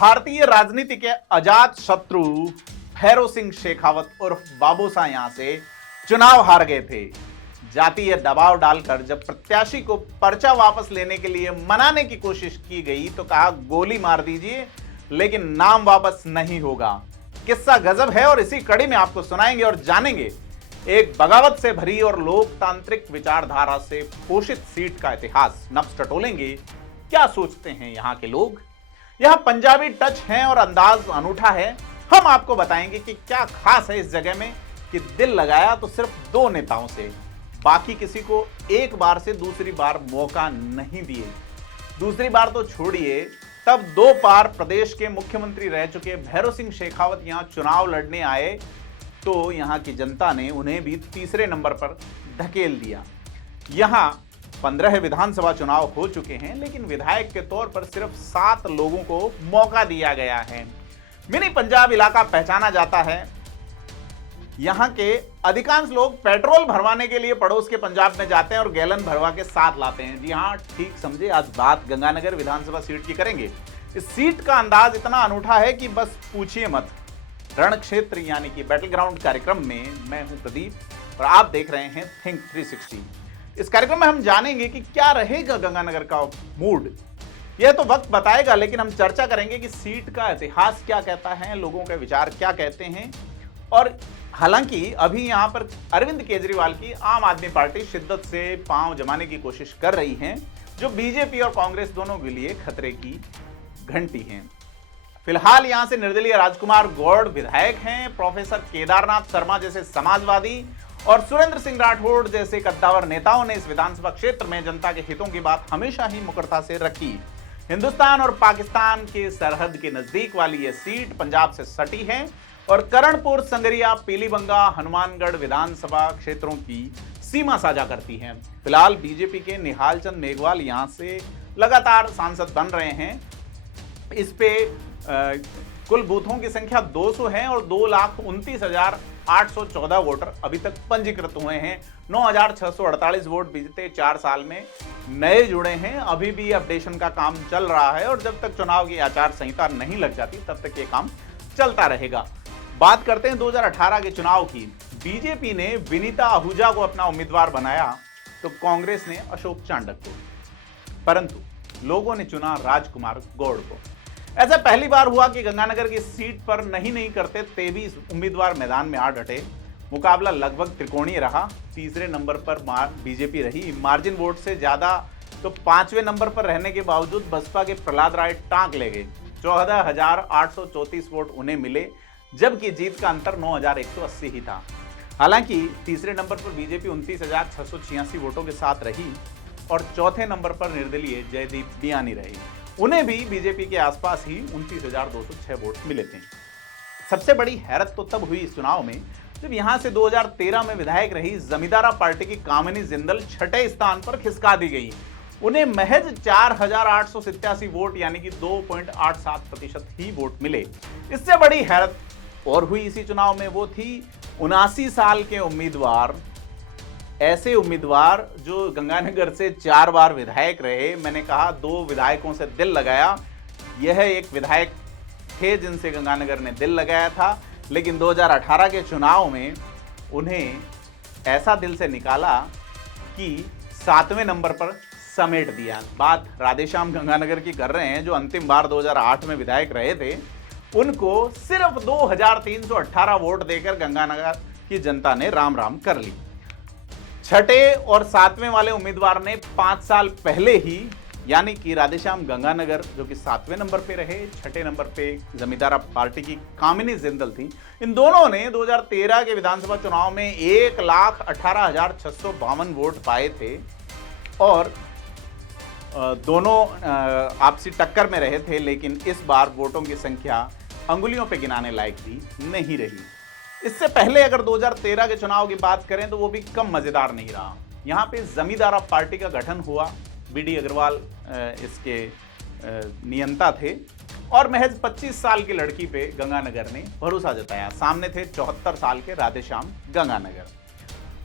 भारतीय राजनीति के अजात शत्रु भैरव सिंह शेखावत उर्फ बाबूसा यहां से चुनाव हार गए थे। जातीय दबाव डालकर जब प्रत्याशी को पर्चा वापस लेने के लिए मनाने की कोशिश की गई तो कहा गोली मार दीजिए लेकिन नाम वापस नहीं होगा। किस्सा गजब है और इसी कड़ी में आपको सुनाएंगे और जानेंगे एक बगावत से भरी और लोकतांत्रिक विचारधारा से पोषित सीट का इतिहास। नब्ज टटोलेंगे, क्या सोचते हैं यहाँ के लोग। यहाँ पंजाबी टच है और अंदाज अनूठा है। हम आपको बताएंगे कि क्या खास है इस जगह में कि दिल लगाया तो सिर्फ दो नेताओं से, बाकी किसी को एक बार से दूसरी बार मौका नहीं दिए। दूसरी बार तो छोड़िए, तब दो बार प्रदेश के मुख्यमंत्री रह चुके भैरव सिंह शेखावत यहां चुनाव लड़ने आए तो यहां की जनता ने उन्हें भी तीसरे नंबर पर धकेल दिया। यहां 15 विधानसभा चुनाव हो चुके हैं लेकिन विधायक के तौर पर सिर्फ 7 लोगों को मौका दिया गया है। मिनी पंजाब इलाका पहचाना जाता है। यहां के अधिकांश लोग पेट्रोल भरवाने के लिए पड़ोस के पंजाब में जाते हैं और गैलन भरवा के साथ लाते हैं। जी हां, ठीक समझे, आज बात गंगानगर विधानसभा सीट की करेंगे। इस सीट का अंदाज इतना अनूठा है कि बस पूछिए मत। रण क्षेत्र यानी कि बैटल ग्राउंड कार्यक्रम में मैं हूं प्रदीप और आप देख रहे हैं थिंक 360। इस कार्यक्रम में हम जानेंगे कि क्या रहेगा गंगानगर का मूड। यह तो वक्त बताएगा, लेकिन हम चर्चा करेंगे कि सीट का इतिहास क्या कहता है, लोगों के विचार क्या कहते हैं। और हालांकि अभी यहां पर अरविंद केजरीवाल की आम आदमी पार्टी शिद्दत से पांव जमाने की कोशिश कर रही है, जो बीजेपी और कांग्रेस दोनों के लिए खतरे की घंटी है। फिलहाल यहां से निर्दलीय राजकुमार गौड़ विधायक हैं। प्रोफेसर केदारनाथ शर्मा जैसे समाजवादी और सुरेंद्र सिंह राठौड़ जैसे कद्दावर नेताओं ने इस विधानसभा क्षेत्र में जनता के हितों की बात हमेशा ही मुखरता से रखी। हिंदुस्तान और पाकिस्तान के सरहद के नजदीक वाली यह सीट पंजाब से सटी है और करणपुर, संगरिया, पीलीबंगा, हनुमानगढ़ विधानसभा क्षेत्रों की सीमा साझा करती है। फिलहाल बीजेपी के निहाल चंद मेघवाल यहां से लगातार सांसद बन रहे हैं। इस पे कुल बूथों की संख्या 200 है और 2,29,814 वोटर अभी तक पंजीकृत हुए हैं। 9,648 वोट बीते 4 साल में नए जुड़े हैं। अभी भी अपडेशन का काम चल रहा है और जब तक चुनाव की आचार संहिता नहीं लग जाती तब तक ये काम चलता रहेगा। बात करते हैं 2018 के चुनाव की। बीजेपी ने विनीता आहूजा को अपना उम्मीदवार बनाया तो कांग्रेस ने अशोक चांडक को, परंतु लोगों ने चुना राजकुमार गौड़ को। ऐसा पहली बार हुआ कि गंगानगर की सीट पर नहीं करते 23 उम्मीदवार मैदान में आ डटे। मुकाबला लगभग त्रिकोणीय रहा। तीसरे नंबर पर बीजेपी रही। मार्जिन वोट से ज्यादा तो 5वें नंबर पर रहने के बावजूद बसपा के प्रहलाद राय टांक ले गए। 14,834 वोट उन्हें मिले, जबकि जीत का अंतर 9,180 ही था। हालांकि तीसरे नंबर पर बीजेपी 29,686 वोटों के साथ रही और चौथे नंबर पर निर्दलीय जयदीप बियानी रही। उन्हें भी बीजेपी के आसपास ही 29,206 वोट मिले थे। सबसे बड़ी हैरत तो तब हुई इस चुनाव में जब यहां से 2013 में विधायक रही जमींदारा पार्टी की कामिनी जिंदल 6ठे स्थान पर खिसका दी गई। उन्हें महज 4,887 वोट यानी कि 2.87% ही वोट मिले। इससे बड़ी हैरत और हुई इसी चुनाव में, वो थी 79 साल के उम्मीदवार, ऐसे उम्मीदवार जो गंगानगर से 4 बार विधायक रहे। मैंने कहा 2 विधायकों से दिल लगाया। यह एक विधायक थे जिनसे गंगानगर ने दिल लगाया था, लेकिन 2018 के चुनाव में उन्हें ऐसा दिल से निकाला कि 7वें नंबर पर समेट दिया। बात राधेश्याम गंगानगर की कर रहे हैं, जो अंतिम बार 2008 में विधायक रहे थे। उनको सिर्फ 2,318 वोट देकर गंगानगर की जनता ने राम राम कर ली। 6ठे और 7वें वाले उम्मीदवार ने 5 साल पहले ही, यानी कि राधेश्याम गंगानगर जो कि 7वें नंबर पे रहे, 6ठे नंबर पे जमींदारा पार्टी की कामिनी जिंदल थी, इन दोनों ने 2013 के विधानसभा चुनाव में 1,18,652 वोट पाए थे और दोनों आपसी टक्कर में रहे थे। लेकिन इस बार वोटों की संख्या अंगुलियों पे गिनाने लायक भी नहीं रही। इससे पहले अगर 2013 के चुनाव की बात करें तो वो भी कम मजेदार नहीं रहा। यहाँ पे जमींदारा पार्टी का गठन हुआ। बीडी अग्रवाल इसके नियंता थे और महज 25 साल की लड़की पे गंगानगर ने भरोसा जताया। सामने थे 74 साल के राधेश्याम गंगानगर।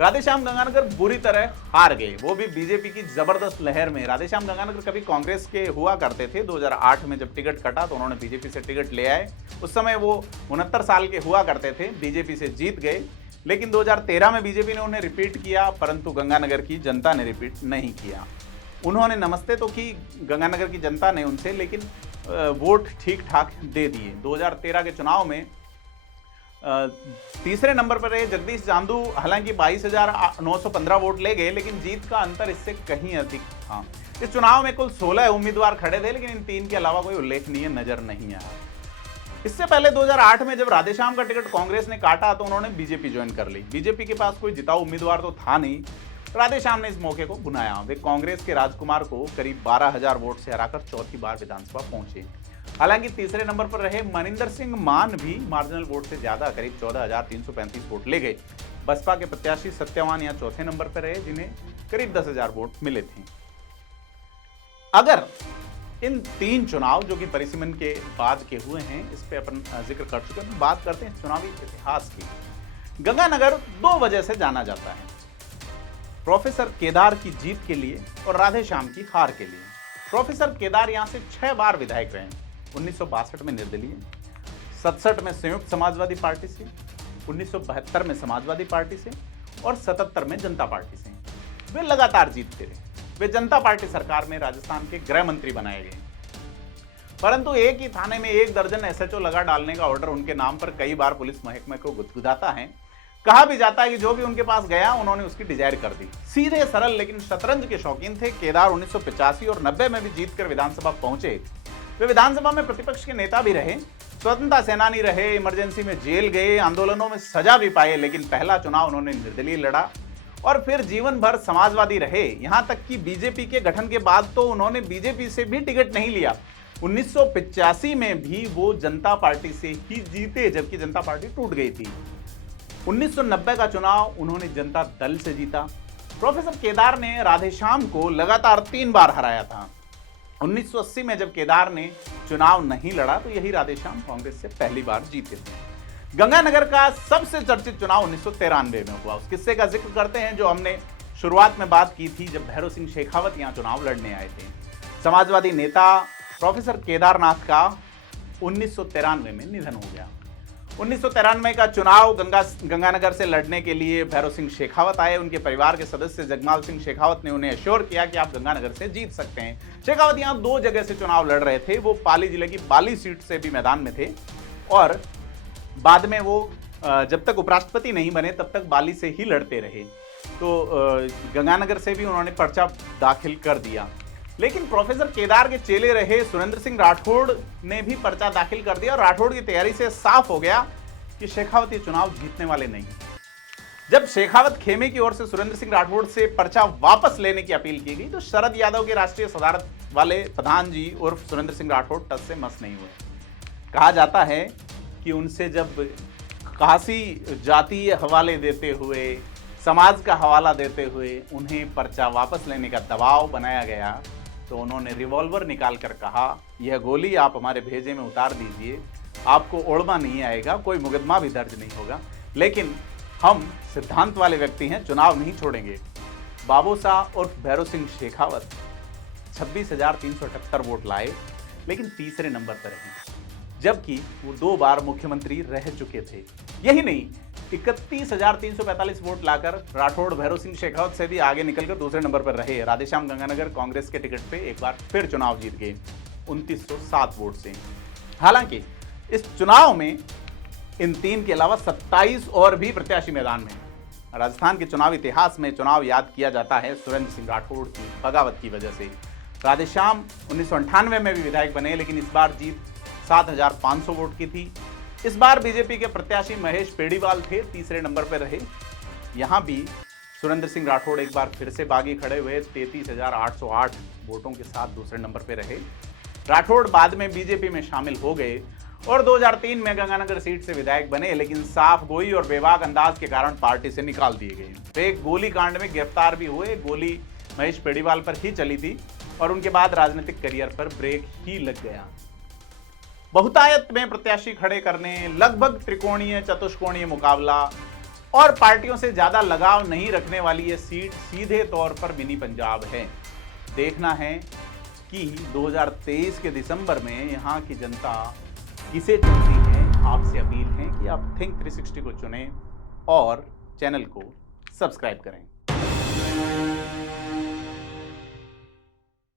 राधेश्याम गंगानगर बुरी तरह हार गए, वो भी बीजेपी की जबरदस्त लहर में। राधेश्याम गंगानगर कभी कांग्रेस के हुआ करते थे। 2008 में जब टिकट कटा तो उन्होंने बीजेपी से टिकट ले आए। उस समय वो 69 साल के हुआ करते थे, बीजेपी से जीत गए। लेकिन 2013 में बीजेपी ने उन्हें रिपीट किया, परंतु गंगानगर की जनता ने रिपीट नहीं किया। उन्होंने नमस्ते तो की गंगानगर की जनता ने उनसे, लेकिन वोट ठीक ठाक दे दिए। 2013 के चुनाव में तीसरे नंबर पर रहे जगदीश जांदू, हालांकि 22,915 वोट ले गए, लेकिन जीत का अंतर इससे कहीं अधिक था। इस चुनाव में कुल 16 उम्मीदवार खड़े थे, लेकिन इन 3 के अलावा कोई उल्लेखनीय नजर नहीं आया। इससे पहले 2008 में जब राधेश्याम का टिकट कांग्रेस ने काटा तो उन्होंने बीजेपी ज्वाइन कर ली। बीजेपी के पास कोई जिताऊ उम्मीदवार तो था नहीं। राधेश्याम ने इस मौके को बुनाया। वे कांग्रेस के राजकुमार को करीब 12,000 वोट से हराकर चौथी बार विधानसभा पहुंचे। हालांकि तीसरे नंबर पर रहे मनिंदर सिंह मान भी मार्जिनल वोट से ज्यादा करीब 14,335 वोट ले गए। बसपा के प्रत्याशी सत्यवान यहाँ चौथे नंबर पर रहे, जिन्हें करीब 10,000 वोट मिले थे। अगर इन 3 चुनाव जो कि परिसीमन के बाद के हुए हैं, इस पे अपन जिक्र कर चुके हैं, बात करते हैं चुनावी इतिहास की। गंगानगर 2 वजह से जाना जाता है, प्रोफेसर केदार की जीत के लिए और राधेश्याम की हार के लिए। प्रोफेसर केदार यहां से 6 बार विधायक रहे। 1962 में निर्दलीय, 67 में संयुक्त समाजवादी पार्टी से, 1972 में समाजवादी पार्टी से और 77 में जनता पार्टी से। वे लगातार जीतते रहे। वे जनता पार्टी सरकार में राजस्थान के गृह मंत्री बनाए गए, परंतु एक ही थाने में 1 दर्जन एसएचओ लगा डालने का ऑर्डर उनके नाम पर कई बार पुलिस महकमे को गुदगुदाता है। कहा भी जाता है कि जो भी उनके पास गया उन्होंने उसकी डिजायर कर दी। सीधे सरल लेकिन शतरंज के शौकीन थे। केदार 1985 और 90 में भी जीतकर विधानसभा पहुंचे। वे विधानसभा में प्रतिपक्ष के नेता भी रहे, स्वतंत्रता सेनानी रहे, इमरजेंसी में जेल गए, आंदोलनों में सजा भी पाए, लेकिन पहला चुनाव उन्होंने निर्दलीय लड़ा और फिर जीवन भर समाजवादी रहे। यहां तक कि बीजेपी के गठन के बाद तो उन्होंने बीजेपी से भी टिकट नहीं लिया। 1985 में भी वो जनता पार्टी से ही जीते, जबकि जनता पार्टी टूट गई थी। 1990 का चुनाव उन्होंने जनता दल से जीता। प्रोफेसर केदार ने राधेश्याम को लगातार 3 बार हराया था। 1980 में जब केदार ने चुनाव नहीं लड़ा तो यही राधेश्याम कांग्रेस से पहली बार जीते थे। गंगानगर का सबसे चर्चित चुनाव 1993 में हुआ। उस किस्से का जिक्र करते हैं जो हमने शुरुआत में बात की थी, जब भैरव सिंह शेखावत यहां चुनाव लड़ने आए थे। समाजवादी नेता प्रोफेसर केदारनाथ का 1993 में निधन हो गया। 1993 का चुनाव गंगानगर से लड़ने के लिए भैरव सिंह शेखावत आए। उनके परिवार के सदस्य जगमाल सिंह शेखावत ने उन्हें एश्योर किया कि आप गंगानगर से जीत सकते हैं। शेखावत यहां 2 जगह से चुनाव लड़ रहे थे। वो पाली जिले की बाली सीट से भी मैदान में थे और बाद में वो जब तक उपराष्ट्रपति नहीं बने तब तक बाली से ही लड़ते रहे। तो गंगानगर से भी उन्होंने पर्चा दाखिल कर दिया। लेकिन प्रोफेसर केदार के चेले रहे सुरेंद्र सिंह राठौड़ ने भी पर्चा दाखिल कर दिया और राठौड़ की तैयारी से साफ हो गया कि शेखावत ये चुनाव जीतने वाले नहीं। जब शेखावत खेमे की ओर से सुरेंद्र सिंह राठौड़ से पर्चा वापस लेने की अपील की गई तो शरद यादव के राष्ट्रीय सदारत वाले प्रधान जी उर्फ सुरेंद्र सिंह राठौड़ टस से मस नहीं हुए। कहा जाता है कि उनसे जब काशी जातीय हवाले देते हुए, समाज का हवाला देते हुए उन्हें पर्चा वापस लेने का दबाव बनाया गया तो उन्होंने रिवॉल्वर निकालकर कहा, यह गोली आप हमारे भेजे में उतार दीजिए, आपको ओढ़मा नहीं आएगा, कोई मुकदमा भी दर्ज नहीं होगा, लेकिन हम सिद्धांत वाले व्यक्ति हैं, चुनाव नहीं छोड़ेंगे। बाबूसा उर्फ भैरव सिंह शेखावत 26,378 वोट लाए, लेकिन तीसरे नंबर पर रहे, जबकि वो 2 बार मुख्यमंत्री रह चुके थे। यही नहीं, 31,345 वोट लाकर राठौड़ भैरव सिंह शेखावत से भी आगे निकलकर दूसरे नंबर पर रहे। राधेश्याम गंगानगर कांग्रेस के टिकट पे एक बार फिर चुनाव जीत गए 2907 वोट से। हालांकि इस चुनाव में इन 3 के अलावा 27 और भी प्रत्याशी मैदान में। राजस्थान के चुनाव इतिहास में चुनाव याद किया जाता है सुरेंद्र सिंह राठौड़ की बगावत की वजह से। राधेश्याम 1998 में भी विधायक बने, लेकिन इस बार जीत 7,500 वोट की थी। इस बार बीजेपी के प्रत्याशी महेश पेड़ीवाल थे, तीसरे नंबर पर रहे। यहां भी सुरेंद्र सिंह राठौड़ एक बार फिर से बागी खड़े हुए, 33,808 वोटों के साथ दूसरे नंबर पर रहे। राठौड़ बाद में बीजेपी में शामिल हो गए और 2003 में गंगानगर सीट से विधायक बने, लेकिन साफ गोई और बेबाक अंदाज के कारण पार्टी से निकाल दिए गए। वे एक गोली कांड में गिरफ्तार भी हुए। गोली महेश पेड़ीवाल पर ही चली थी और उनके बाद राजनीतिक करियर पर ब्रेक ही लग गया। बहुतायत में प्रत्याशी खड़े करने, लगभग त्रिकोणीय चतुष्कोणीय मुकाबला और पार्टियों से ज्यादा लगाव नहीं रखने वाली ये सीट सीधे तौर पर मिनी पंजाब है। देखना है कि 2023 के दिसंबर में यहां की जनता किसे चुनती है। आपसे अपील है कि आप थिंक 360 को चुनें और चैनल को सब्सक्राइब करें।